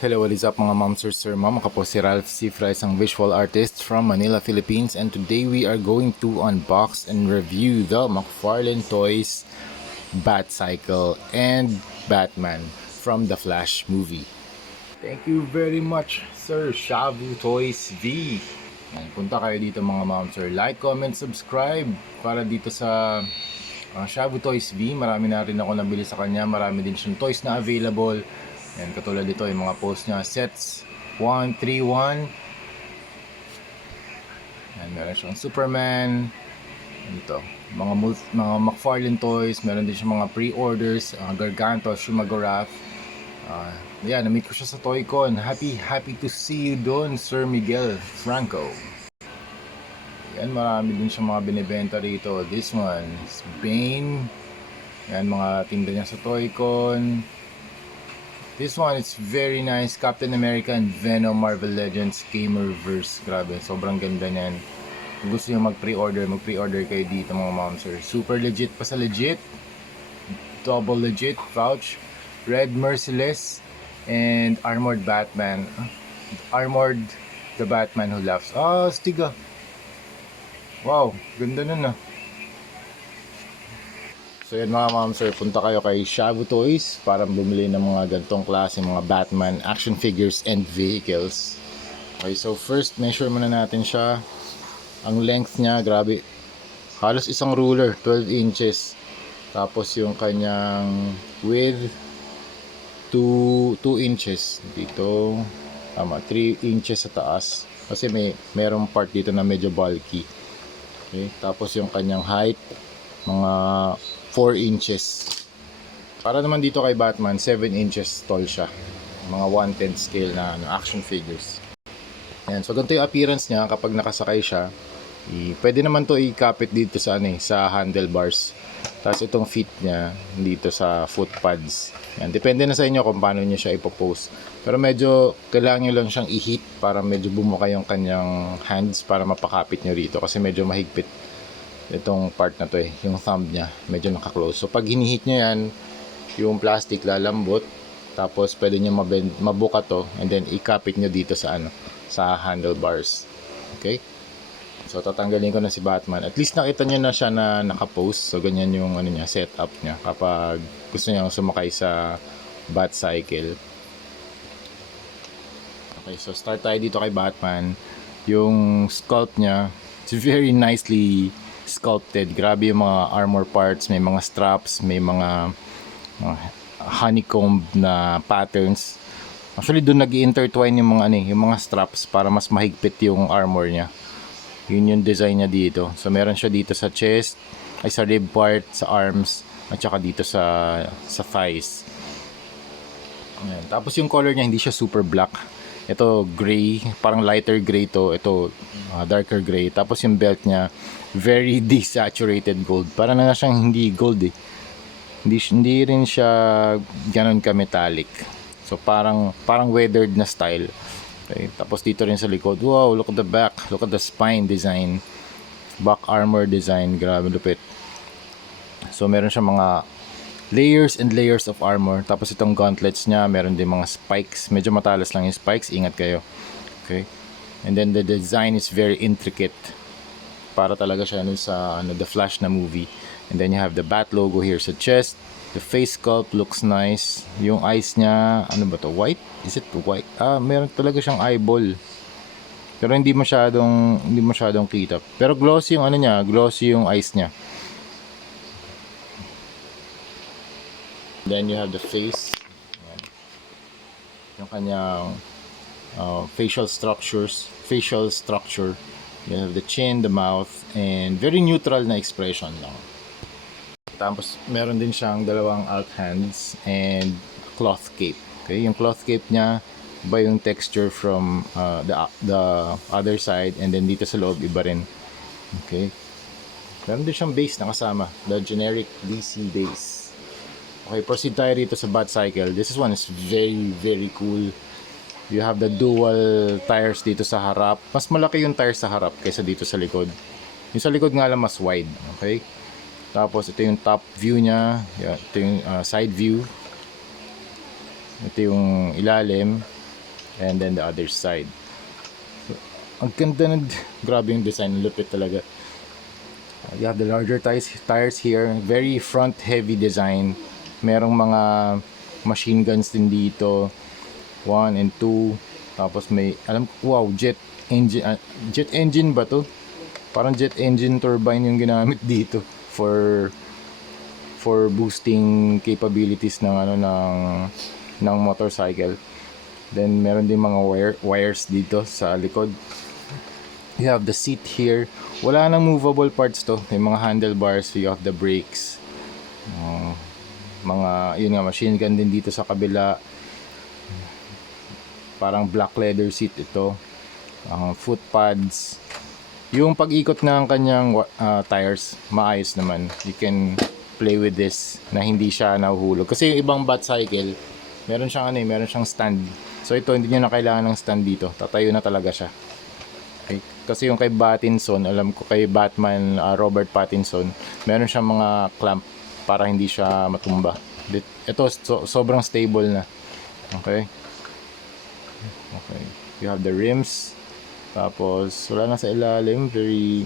Hello, what is up mga moms or sir mom? Ako po si Ralph Cifra, isang visual artist from Manila, Philippines, and today we are going to unbox and review the McFarlane Toys Batcycle and Batman from the Flash movie. Thank you very much, Sir Shavu Toys V. Yan, punta kayo dito mga moms sir. Like, comment, subscribe para dito sa Shavu Toys V. Marami na rin ako nabili sa kanya. Marami din siyang toys na available. Yan, katulad dito yung mga post niya. Sets 131. Yan, meron siyang Superman. Ito, mga McFarlane toys. Meron din siyang mga pre-orders. Garganto, Shumagorath. Yan, na-meet ko siya sa Toycon. Happy to see you doon, Sir Miguel Franco. Yan, marami din siyang mga binibenta rito. This one is Bane. Yan, mga tinda niya sa Toycon. This one is very nice. Captain America and Venom Marvel Legends Gamerverse. Grabe, sobrang ganda niyan. Kung gusto niyo mag-pre-order kayo dito mga moms sir. Super legit pa sa legit. Double legit pouch. Red Merciless and Armored Batman. Armored the Batman Who Laughs. Stiga. Wow, ganda nun ah. So yan mga ma'am sir, punta kayo kay Shavu Toys para bumili ng mga ganitong klase mga Batman action figures and vehicles. Okay, so first measure muna natin siya. Ang length niya, grabe. Halos isang ruler, 12 inches. Tapos yung kanyang width 2 inches dito. Tama, 3 inches sa taas. Kasi merong part dito na medyo bulky. Okay, tapos yung kanyang height mga 4 inches. Para naman dito kay Batman, 7 inches tall siya. Mga 1/10 scale na action figures. Ayan, so ganito yung appearance niya kapag nakasakay siya. Pwede naman to ikapit dito sa sa handlebars. Tapos itong feet niya dito sa foot pads. Ayan, depende na sa inyo kung paano niyo siya ipopost. Pero medyo kailangan nyo lang siyang i-hit para medyo bumuka yung kanyang hands para mapakapit nyo rito kasi medyo mahigpit itong part na to yung thumb niya medyo naka-close. So pag hinihit nyo yan, yung plastic lalambot, tapos pwede nyo mabuka to and then ikapit nyo dito sa sa handlebars. Okay, so tatanggalin ko na si Batman. At least nakita nyo na siya na naka-post. So ganyan yung niya, setup niya kapag gusto niya sumakay sa Batcycle. Okay, so start tayo dito kay Batman. Yung sculpt niya, it's very nicely sculpted. Grabe yung mga armor parts, may mga straps, may mga honeycomb na patterns. Actually doon nag-intertwine yung mga yung mga straps para mas mahigpit yung armor niya. Yun yung design niya dito. So meron siya dito sa chest, ay sa rib part, sa arms, at saka dito sa thighs. Ayan. Tapos yung color niya hindi siya super black. Ito gray, parang lighter gray to. Ito darker gray. Tapos yung belt niya very desaturated gold. Para na siyang hindi gold eh. Hindi rin siya ganun ka metallic. So parang weathered na style. Okay. Tapos dito rin sa likod. Wow, look at the back. Look at the spine design. Back armor design. Grabe lupit. So meron siya mga layers and layers of armor. Tapos itong gauntlets niya, meron din mga spikes. Medyo matalas lang yung spikes. Ingat kayo. Okay. And then the design is very intricate. Para talaga siya sa The Flash na movie. And then you have the bat logo here sa chest. The face sculpt looks nice. Yung eyes niya, ano ba to? White? Is it white? Meron talaga siyang eyeball. Pero hindi masyadong kita. Pero glossy yung niya, glossy yung eyes niya. Then you have the face. Ayan. Yung kanyang facial structure. You have the chin, the mouth, and very neutral na expression lang. Tapos meron din siyang dalawang alt hands and cloth cape. Okay, yung cloth cape niya iba yung texture from the other side, and then dito sa loob iba rin. Okay, meron din siyang base na kasama, the generic DC base. Okay, proceed tayo rito sa Batcycle. This one is very cool. You have the dual tires dito sa harap. Mas malaki yung tires sa harap kaysa dito sa likod. Yung sa likod nga lang mas wide. Okay? Tapos ito yung top view niya. Ito yung side view. Ito yung ilalim. and then the other side. So, ang ganda ng grabe yung design, lupit talaga. You have the larger tires here, very front heavy design. Merong mga machine guns din dito, 1 and 2. Tapos may wow, jet engine ba to? Parang jet engine turbine yung ginamit dito for boosting capabilities ng ng motorcycle. Then meron din mga wires dito sa likod. You have the seat here. Wala nang movable parts to. May mga handlebars, you have the brakes. Yun nga, machine gun din dito sa kabila. Parang black leather seat ito. Foot pads. Yung pag-ikot ng kanyang tires, maayos naman. You can play with this na hindi siya nahuhulog. Kasi yung ibang Batcycle, meron siyang stand. So ito, hindi niya na kailangan ng stand dito. Tatayo na talaga siya. Okay. Kasi yung kay Pattinson, alam ko kay Batman, Robert Pattinson, meron siyang mga clamp para hindi siya matumba. Ito, sobrang stable na. Okay. Okay. You have the rims. Tapos, wala na sa ilalim. Very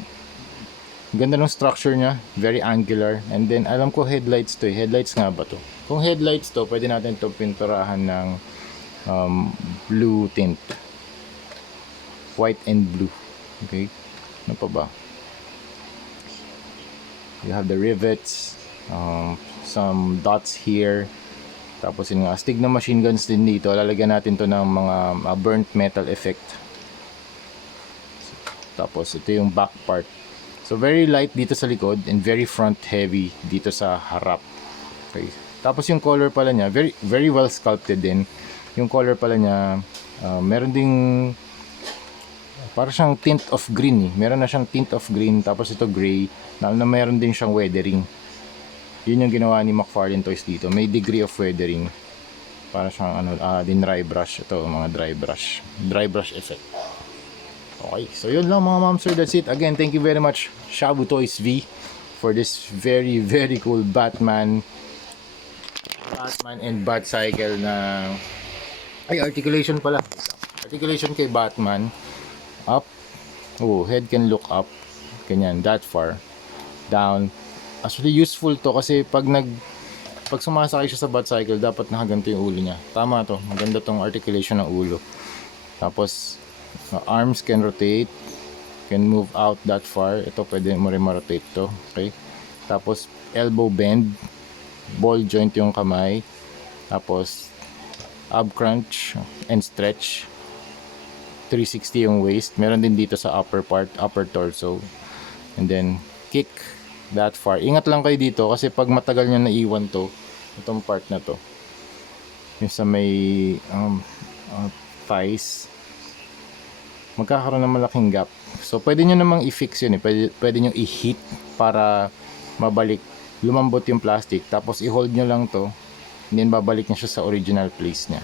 ganda ng structure niya. Very angular. And then, alam ko headlights to. Headlights nga ba to? Kung headlights to, pwede natin to pinturahan ng blue tint. White and blue. Okay. Ano pa ba? You have the rivets. Some dots here. Tapos yung astig na machine guns din dito. Lalagyan natin to ng mga burnt metal effect. Tapos ito yung back part. So very light dito sa likod and very front heavy dito sa harap. Okay. Tapos yung color pala niya, very well sculpted din. Yung color pala niya, meron ding para siyang tint of green. Meron na siyang tint of green, tapos ito gray, na meron din siyang weathering. Yun yung ginawa ni McFarlane Toys dito. May degree of weathering. Para siyang din dry brush. Ito, mga dry brush effect. Okay, so yun lang mga ma'am sir, that's it. Again, thank you very much Shabu Toys V for this very cool Batman and Batcycle na articulation pala. Articulation kay Batman. Up. Oh, head can look up. Ganyan, that far. Down. Actually useful to kasi pag sumasakay siya sa Batcycle, dapat nakaganto yung ulo niya. Tama to. Maganda tong articulation ng ulo. Tapos arms can rotate, can move out that far. Ito pwede mo rin ma-rotate to. Okay. Tapos elbow bend, ball joint yung kamay. Tapos ab crunch and stretch. 360 yung waist. Meron din dito sa upper torso. And then kick that far. Ingat lang kayo dito kasi pag matagal nyo naiwan to, itong part na to, yung sa may thighs, magkakaroon ng malaking gap. So pwede nyo namang i-fix yun pwede nyo i-heat para mabalik, lumambot yung plastic, tapos i-hold nyo lang to, and then babalik nyo siya sa original place nya.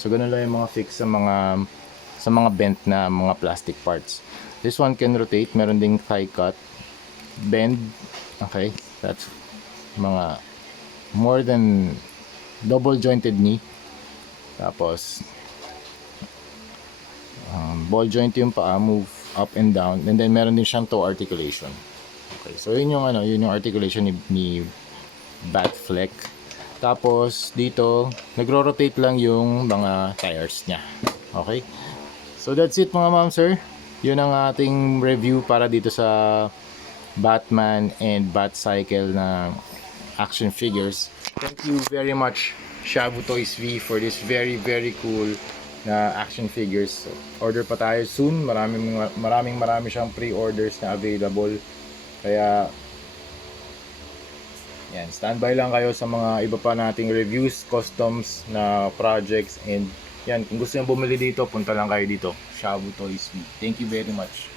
So ganun lang yung mga fix sa mga bent na mga plastic parts. This one can rotate, meron ding thigh cut, bend. Okay, that's mga more than double jointed knee. Tapos ball joint yung paa, move up and down, and then meron din siyang toe articulation. Okay, so yun yung articulation ni Batfleck. Tapos dito nagro-rotate lang yung mga tires niya. Okay, so that's it mga ma'am sir. Yun ang ating review para dito sa Batman and Batcycle na action figures. Thank you very much Shabu Toys V for this very cool na action figures. So, order pa tayo soon. Marami siyang pre-orders na available. Kaya yan, standby lang kayo sa mga iba pa nating reviews, customs na projects, and yan, kung gusto niyo bumili dito, punta lang kayo dito, Shabu Toys V. Thank you very much.